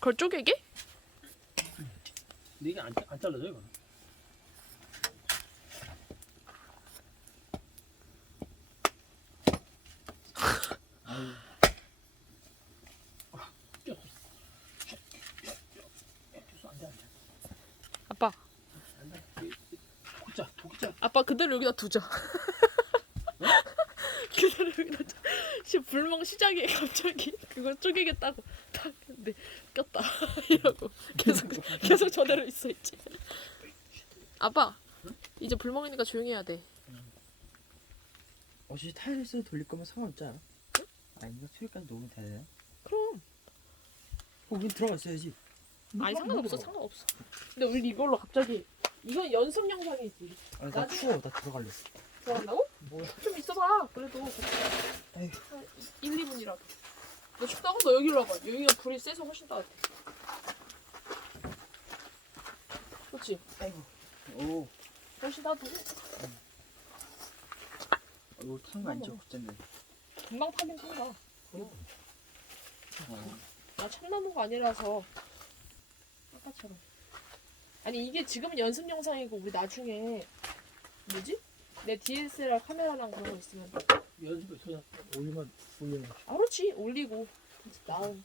그걸 쪼개게? 근데 이게 안 잘라져 이거. 아유. 아빠. 도끼자. 아빠 그대로 여기다 두자. 그대로 여기다 두자. 지금 불멍 시작에 갑자기 그걸 쪼개겠다고 딱 근데 꼈다 이러고 계속 저대로 있어 있지. 아빠 이제 불멍이니까 조용히 해야 돼. 어차피 타일에서 돌릴 거면 상관없지 않아? 응? 아닌가? 수리까지 녹으면 되나? 그럼 거긴 들어가 있어야지. 아니 상관없어. 근데 우리 이걸로 갑자기 이건 연습 영상이지. 아니 나 추워. 나 들어갈래. 들어간다고? 뭐야? 좀 있어봐. 그래도 에휴. 한 1, 2분이라도. 너 춥다고? 너 여기로 와봐. 여기가 불이 세서 훨씬 따뜻해. 그렇지? 아이고. 오. 훨씬 따뜻해. 이거 탄 거 아니죠? 그땐데. 금방 타긴 탄다. 어. 나 참나무가 아니라서 아까처럼. 아니 이게 지금은 연습 영상이고 우리 나중에 뭐지? 내 DSLR 카메라랑 그런 거 있으면 연습을 그냥 올리면 아 그렇지 올리고 나오면서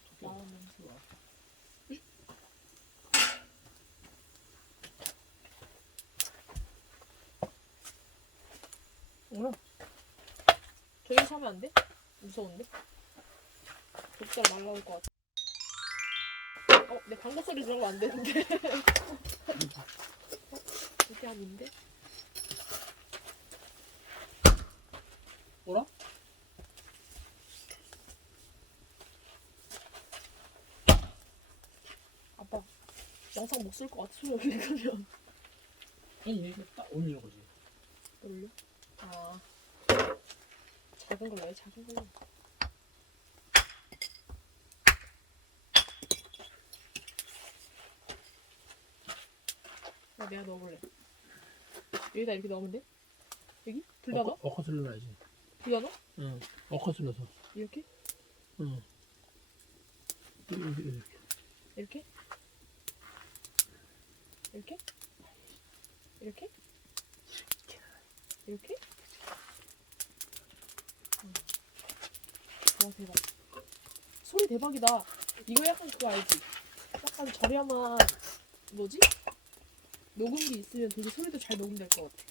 뭐야? 저기 사면 안 돼? 무서운데? 독살 날라올 것 같아. 내 방구 소리 들어가면 안 되는데. 이게 아닌데? 뭐라? 아빠 영상 못 쓸 것 같아 소리 올리면. 아니 이게 딱 올리는 거지. 올려? 아 작은 걸로 해 작은 걸로. 내가 넣어볼래. 여기다 이렇게 넣으면 돼? 여기? 불다 넣어? 어컷을 넣어야지. 불다 넣어? 응. 어컷을 넣어서. 이렇게? 응. 이렇게. 이렇게? 이렇게? 이렇게? 이렇게? 와 대박. 소리 대박이다. 이거 약간 그거 알지? 약간 저렴한 뭐지? 녹음기 있으면 되게 소리도 잘 녹음될 것 같아.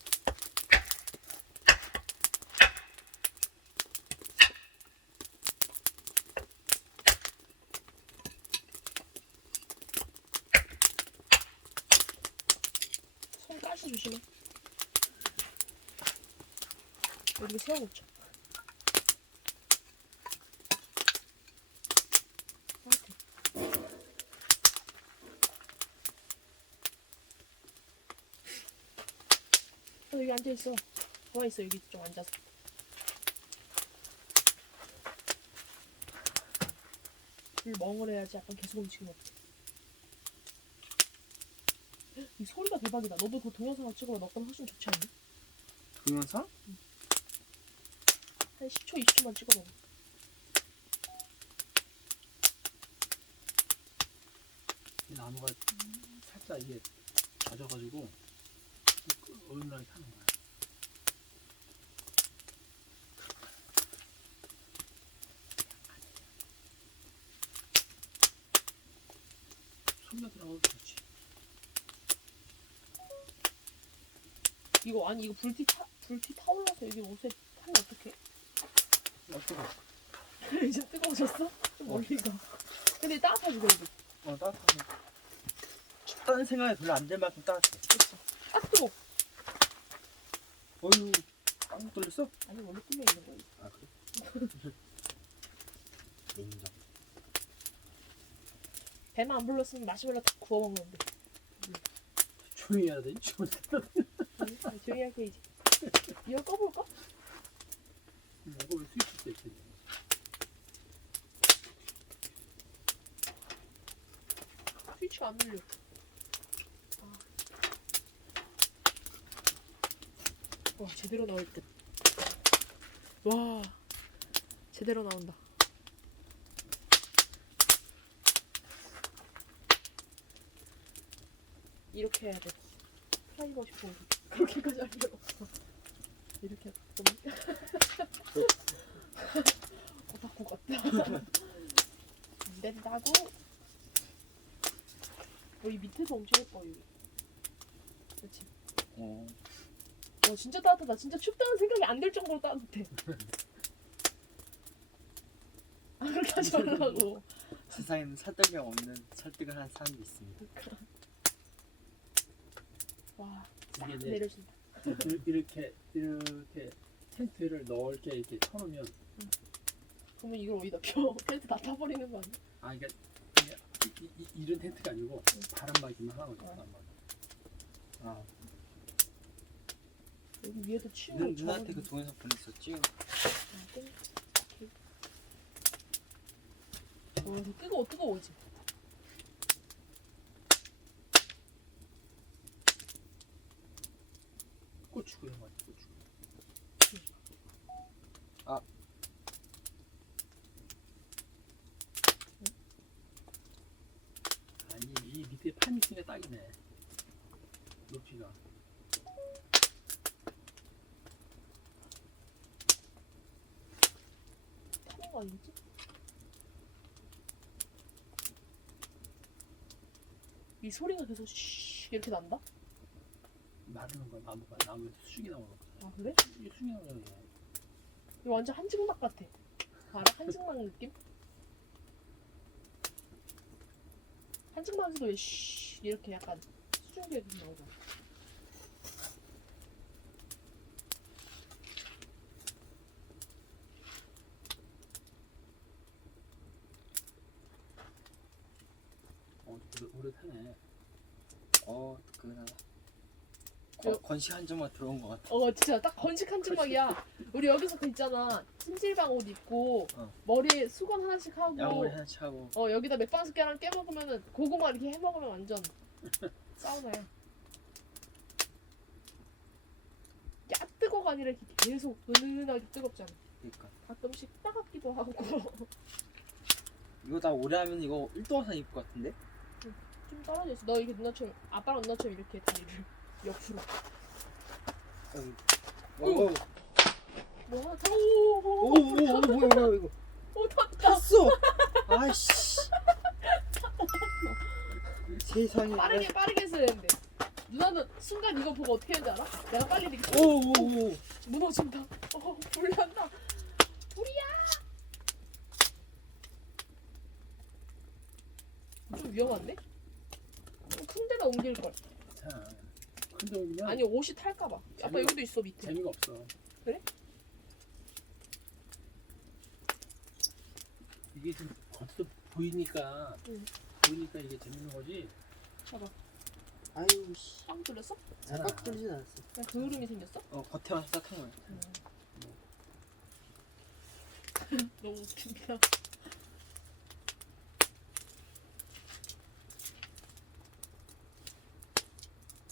손 가시 조심해. 여기 세워놓자. 여기 앉아있어. 가만있어 여기 좀 앉아서. 물 멍을해야지 약간 계속 움직임 없지. 이 소리가 대박이다. 너도 그 동영상을 찍어봐. 너 건 훨씬 좋지 않니? 동영상? 한 10초, 20초만 찍어봐. 이 나무가 살짝 이게 젖어가지고 어긋나게 타는 거야. 소리가 들어가도 좋지. 이거 아니 이거 불티 타올라서 여기 옷에 타면 어떡해? 어떡해. 이제 뜨거워졌어? 좀 멀리 가. 근데 따뜻하지 그래도. 따뜻하네. 춥다는 생각이 별로 안 들 만큼 따뜻해. 그치? 아 뜨거. 어휴, 빵 뚫렸어? 아니 원래 뚫려 있는 거야. 아 그래? 냉장. 배만 안 불렀으면 마시멜로 다 구워 먹는데. 조용히 해야 되지. 아니, 조용히 할게 이제. 이거 꺼볼까? 이거 왜 스위치 있어? 스위치가 안 눌려. 와 제대로 나올 듯. 와 제대로 나온다. 이렇게 해야 돼. 프라이버시 보호기. 그렇게까지 할 필요 없어. 이렇게 가끔. 오타쿠 같다. 안 된다고. 여기 밑에도 엄청 예뻐 여기. 그렇지. 진짜 따뜻하다. 진짜 춥다는 생각이 안 들 정도로 따뜻해. 아 그렇게 하지 말라고. 세상에는 설득이 없는 설득을 하는 사람도 있습니다. 와, 싹 이게 이제 내려진다. 이렇게 텐트를 넓게 이렇게 쳐놓으면 그러면 이걸 어디다 펴? 텐트 다 타버리는 거 아니야? 아 그러니까 이런 텐트가 아니고 바람막이만 하는 거죠. 바람막이. 아, 여기 위에도 치우고 누나한테 그 동영상 보냈었지? 뜨거워 이제. 고추 이런 거 고추. 아. 아니 이 밑에 판 있으니까 딱이네. 높이가. 타는 거 아니지? 이 소리가 계속 쉬 이렇게 난다? 마르는 거야 나무에서 쑥이 나오는 거. 아 그래? 이게 쑥이 나오는 거야. 이거 완전 한증막 같아. 알아? 한증막 느낌? 한증막에서도 왜 쉬 이렇게 약간 수증기가 좀 나오잖아. 오래 타네. 뜨끈하다. 요- 건식 한 점만 들어온 것 같아. 진짜 딱 건식 한증막이야. 우리 여기서 그 있잖아. 찜질방 옷 입고 어. 머리에 수건 하나씩 하고 양머리 하나 차고. 여기다 맥반석계랑 깨먹으면은 고구마 이렇게 해먹으면 완전 사우나야. 야 뜨거가 아니라 이렇게 계속 은은하게 뜨겁잖아. 그러니까 가끔씩 따갑기도 하고. 이거 다 오래 하면 이거 1도 화상 입을 것 같은데? 좀 떨어져 있어. 너 이게 누나처럼 아빠랑 누나처럼 이렇게 다리를 옆으로. 오, 뭐 하나 더. 뭐야 이거? 오 탔다. 탔어. 아이씨. 세상에. 빠르게 했어야 되는데. 누나는 순간 이거 보고 어떻게 했는지 알아? 내가 빨리 이렇게 오. 무너진다. 불난다. 불이야. 좀 위험한데? 좀 큰 데다 옮길 걸. 자, 근데 오면 아니 옷이 탈까봐. 아빠 여기도 있어 밑에. 재미가 없어. 그래? 이게 좀 겉으로 보이니까 응. 보이니까 이게 재밌는 거지. 봐봐. 아유 씨. 빵 뚫렸어? 딱 뚫리진 않았어. 그냥 그을음이 생겼어? 겉에만 따뜻한 거야. 너무 웃긴다.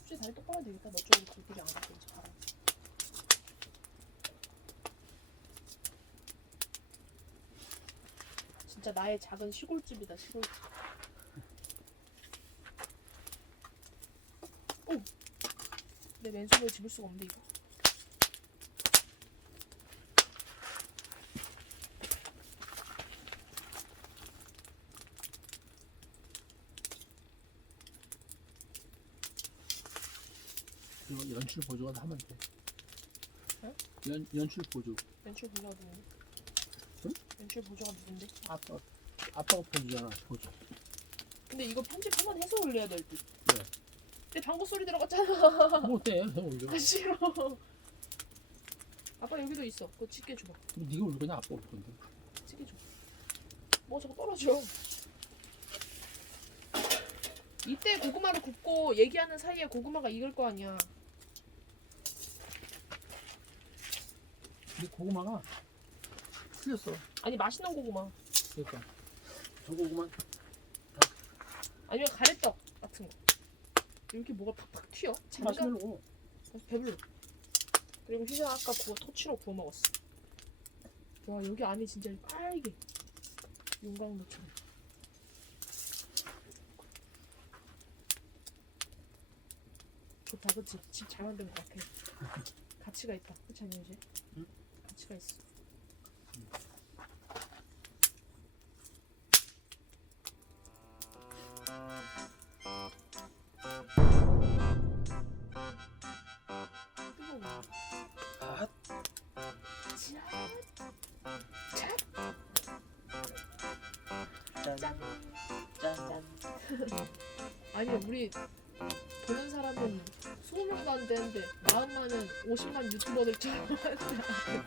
혹시 다리 똑바로 해야 되겠다. 너 쪽으로 굴뚝이 안 가고 이제 가라. 진짜 나의 작은 시골집이다 시골집. 오! 내 맨손으로 집을 수가 없는데 이거. 그리고 연출 보조가 하면 돼. 응? 연출 보조. 연출 보조가 누군데? 응? 연출 보조가 누군데? 아빠가 보조잖아. 보조. 근데 이거 편집 한번 해서 올려야 될 듯. 네. 내 방구 소리 들어갔잖아. 뭐 어때? 형 올려. 아 싫어. 아빠 여기도 있어. 그거 집게 줘봐. 그럼 네가 올 거냐? 아빠 올 건데. 집게 줘. 뭐 저거 떨어져. 이때 고구마를 굽고 얘기하는 사이에 고구마가 익을 거 아니야. 근데 고구마가 틀렸어. 아니 맛있는 고구마. 그러니까 저 고구마 아니면 가래떡 같은 거. 이렇게 뭐가 팍팍 튀어. 잠깐 마시멜로. 배불러. 그리고 희자 아까 그거 토치로 구워 먹었어. 와 여기 안이 진짜 빨개. 용광로처럼. 좋다, 그치? 집 잘 만든 것 같아. 가치가 있다, 그치 아니지? 응? 가치가 있어. 뜨거워. 아, 짠. 짠. 짠. 짠. 아니 우리 보는 사람은 20명도 안 되는데 마음만은 50만 유튜버들처럼 하는데